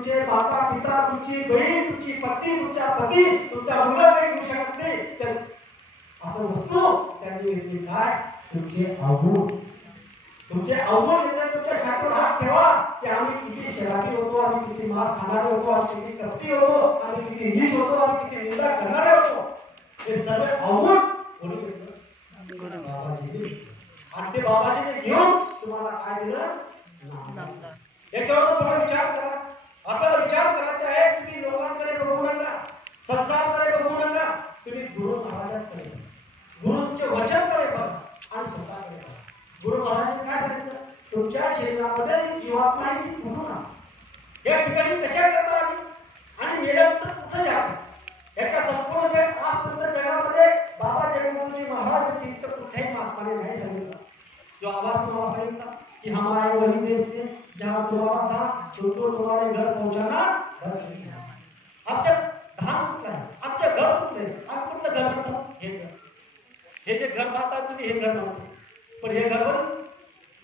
तुमचे माता पिता, तुमची बहीण, तुमची पत्नी, तुमचा पती, तुमचा मुलगा काही घेऊ शकत नाही. तर असं वस्तू त्यांनी घेतली काय? तुमचे अवगुण. तुमचे अवगुण म्हणजे तुमच्या छातीवर हात ठेवा की आम्ही किती शराबी होतो, आम्ही किती मांस खाणारे होतो, आम्ही किती कपटी होतो, आम्ही किती नीच होतो, आम्ही किती निंदा करणारे होतो. हे सगळे अवगुण कोणी घेतलं? बाबाजीने. आणि ते बाबाजीने घेऊन तुम्हाला काय दिलं? नामदान. याच्यावर थोडा विचार करा. आपल्याला विचार करायचा आहे. तुम्ही लोकांकडे बघू नका, संसाराकडे बघू नका, तुम्ही गुरु महाराजांकडे, गुरुंचे वचनकडे बघा आणि स्वतःकडे बघा. गुरु महाराजांनी काय सांगितलं? तुमच्या शरीरामध्ये जीवात्मा आहे ती कुठून आली, या ठिकाणी कशा करता आली आणि मेल्यानंतर कुठे जाते, याच्या संपूर्ण वेळ आजपर्यंत जगामध्ये बाबा जगन्नाथजी महाराज इतर कुठल्याही महात्माने नाही सांगितलं. जो आवाज तुम्हाला सांगितला कि हम आए वही देश से जहाँ तुम्हारा था, तो तुम्हारे घर पहुंचाना बस नहीं है. आमच्या धाम कुठलं आहे, आमच्या घर कुठलं आहे, आम्ही कुठलं घर म्हणतो? हे घर. हे जे घर पाहता तुम्ही हे घर म्हणतो, पण हे घर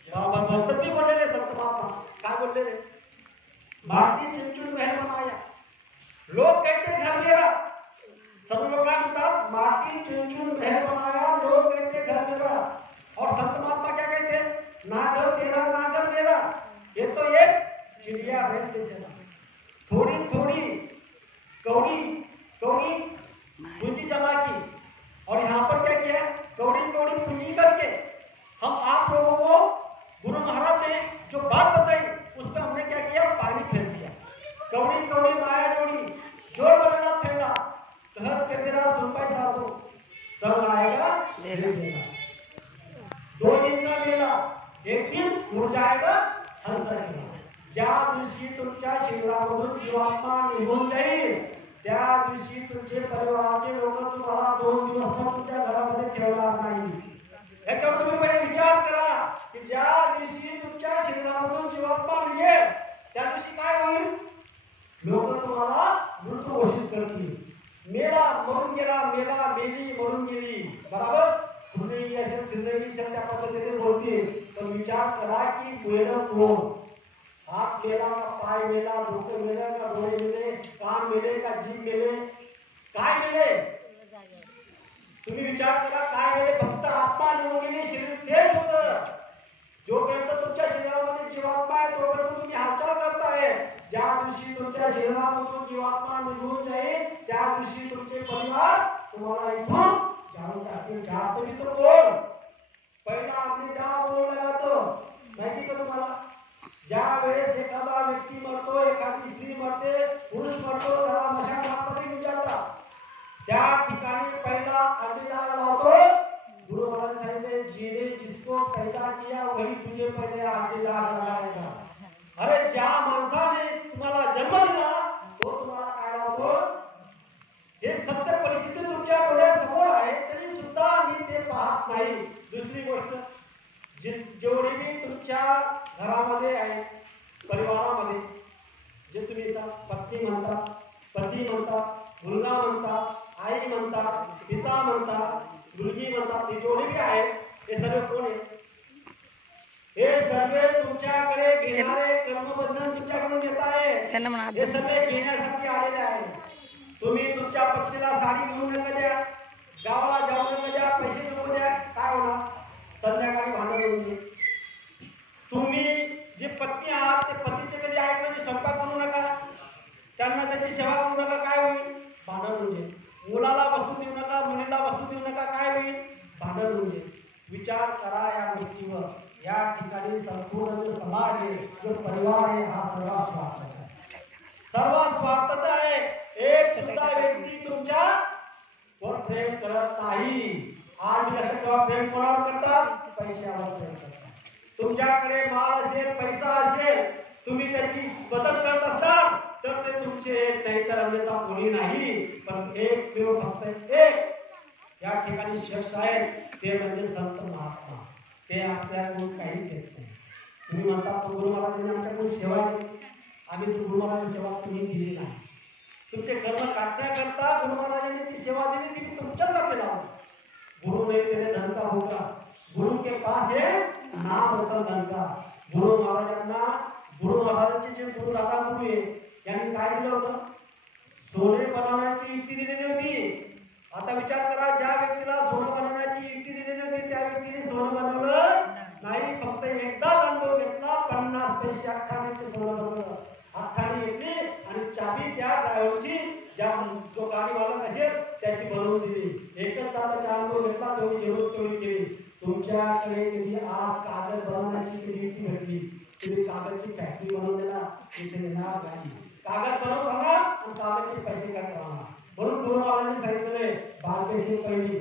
भक्त भी बोललेले संत महात्मा काय बोललेले? माटी चुन महल बनाया. लोग कहते घर मेरा, सब लोग क्या म्हणतात? माटी चुन महल बनाया, लोग कहते घर मेरा. और संत महात्मा क्या कहते? ना घर तेरा ना घर मेरा, ये तो एक चिड़िया बैल जैसे ना. थोड़ी थोड़ी कौड़ी कौड़ी पूंजी जमा की और यहाँ पर क्या किया? कौड़ी कौड़ी पूंजी करके हम आप लोगों को गुरु महाराज ने जो बात बताई उस पर हमने क्या किया? पानी फेर दिया. कौड़ी कौड़ी माया जोड़ी, जो बनना थैला घर के मेरा रुपये साधो सब आएगा ले लेगा. 2 दिन का मेला, एक दिन उड़ जाएगा हंस जाएगा. ज्या दिवशी तुमच्या शरीरामधून जीवात्मा निघून जाईल त्या दिवशी तुमचे परिवाराचे लोक तुम्हाला 2 दिवस तुमच्या घरामध्ये ठेवणार नाही. याच्यावर तुम्ही पहिले विचार करा की ज्या दिवशी तुमच्या शरीरामधून जीवात्मा निघेल त्या दिवशी काय होईल? लोक तुम्हाला मृत घोषित करतील. मेला मरून गेला, मेला मेली मरून गेली, बरोबर? कुठेही असेल सिंधगी असेल त्या पद्धतीने बोलते. पण विचार करा की मेलं कोण? हात मेला का पाय मेला, डोकं मेलं का डोळे मेले, कान मेले का जीभ मेले, काय मेले? तुम्ही विचार करा काय मेले? फक्त आत्मा निघून गेली, शरीर तेच होतं. जोपर्यंत तुमच्या शरीरामध्ये जीवात्मा आहे तोपर्यंत तुम्ही हालचाल करताय. ज्या दिवशी तुमच्या शरीरामधून जीवात्मा निघून जाईल त्या दिवशी तुमचे परिवार तुम्हाला इथून जाणून टाकतील. जात भी तो कोण? पहिला आपली डाव बोल लगातो, माहिती का तुम्हाला? ज्या वेळेस एखादा व्यक्ती मरतो, एखादी स्त्री मरते, पुरुष मरतो, त्याला मशानघाटमध्ये घेऊन जातात. त्या ठिकाणी पहिला अग्निदान लावतो. गुरु महाराज सांगितले जिने जिसको पैदा किया वही तुझे पहिले अग्निदान लगाएगा. अरे ज्या माणसाने तुम्हाला जन्म दिला तो तुम्हाला काय लावतो? हे सत्य परिस्थिती तुमच्या डोळ्यासमोर आहे तरी सुद्धा मी ते पाहत नाही. दुसरी गोष्ट, जेवढे मी तुमच्या घरामध्ये आहे, परिवारामध्ये, जे तुम्ही पत्नी म्हणता, पती म्हणता, मुलगा म्हणता, आई म्हणता, पिता म्हणता, मुलगी म्हणता, ते जेवढे बी आहेत हे सर्व कोण आहे? हे सर्व तुमच्याकडे घेणारे कर्मबंधन तुमच्याकडून घेत आहे. हे सगळे घेण्यासाठी आलेले आहे. तुम्ही तुमच्या पत्नीला साडी घेऊन नका द्या, गावाला जाऊ नका द्या, पैसे नको द्या, काय होणार? संध्याकाळी भांडण होईल. तुम्ही जे पत्नी आहात ते पतीचे कधी ऐकलं की स्वयंपाक करू नका, त्यांना त्याची सेवा करू नका, काय होईल? भांडण होईल. मुलाला वस्तू देऊ नका, मुलीला वस्तू देऊ नका, काय होईल? भांडण होईल. विचार करा या गोष्टीवर. या ठिकाणी संपूर्ण जो समाज आहे, जो परिवार आहे, हा सर्वात स्वार्थाचा आहे, सर्वात स्वार्थाचा आहे. एक सुद्धा व्यक्ती तुमच्या वर प्रेम करत नाही. आज लक्षात ठेवा, प्रेम कोणावर करतात? पैशावर प्रेम करतात. तुमच्याकडे माल असेल, पैसा असेल, तुम्ही त्याची मदत करत असता तर ते तुमचे एक नाही तर अन्यथा कोणी नाही. पण एक देव फक्त एक या ठिकाणी शख्स आहेत, ते म्हणजे संत महात्मा. ते आपल्याकडून काहीच घेत नाही. तुम्ही म्हणता गुरु महाराजांनी आमच्याकडून सेवा केली, आम्ही तो गुरु महाराजांची सेवा तुम्ही दिली नाही. तुमचे कर्म काटण्याकरता गुरु महाराजांनी ती सेवा दिली, ती तुमच्यासाठी लावली. गुरु ने तेरे धन का होगा, गुरु के पास है नाम होता धन का. गुरु महाराजांना, गुरु महाराजांचे जे गुरु दादा गुरु आहे काय दिलं होतं? सोने बनवण्याची युक्ती दिलेली होती. आता विचार करा, ज्या व्यक्तीला सोनं बनवण्याची युक्ती दिलेली होती त्या व्यक्तीने सोनं बनवलं नाही. फक्त एकदाच अनुभव घेतला. 50 पैसे अठ्ठाणीचे सोनं बनवलं. अठ्ठाणी घेतली आणि चाबी त्या ड्रायव्हरची, ज्या जो गाडीवाला असेल त्याची बनवून दिली. एकच तासाचा अनुभव घेतला, तेवढी जरूर तेवढी केली. तुमच्याकडे कधी आज कागद बनवण्याची कधी युक्ती भेटली, तुम्ही कागदची फॅक्टरी बनवलेला इथे येणार नाही. कागद बनवून राहणार आणि कागदचे पैसे काय करणार. म्हणून गुरुमहाराजांनी सांगितले 12 पैसे पहिली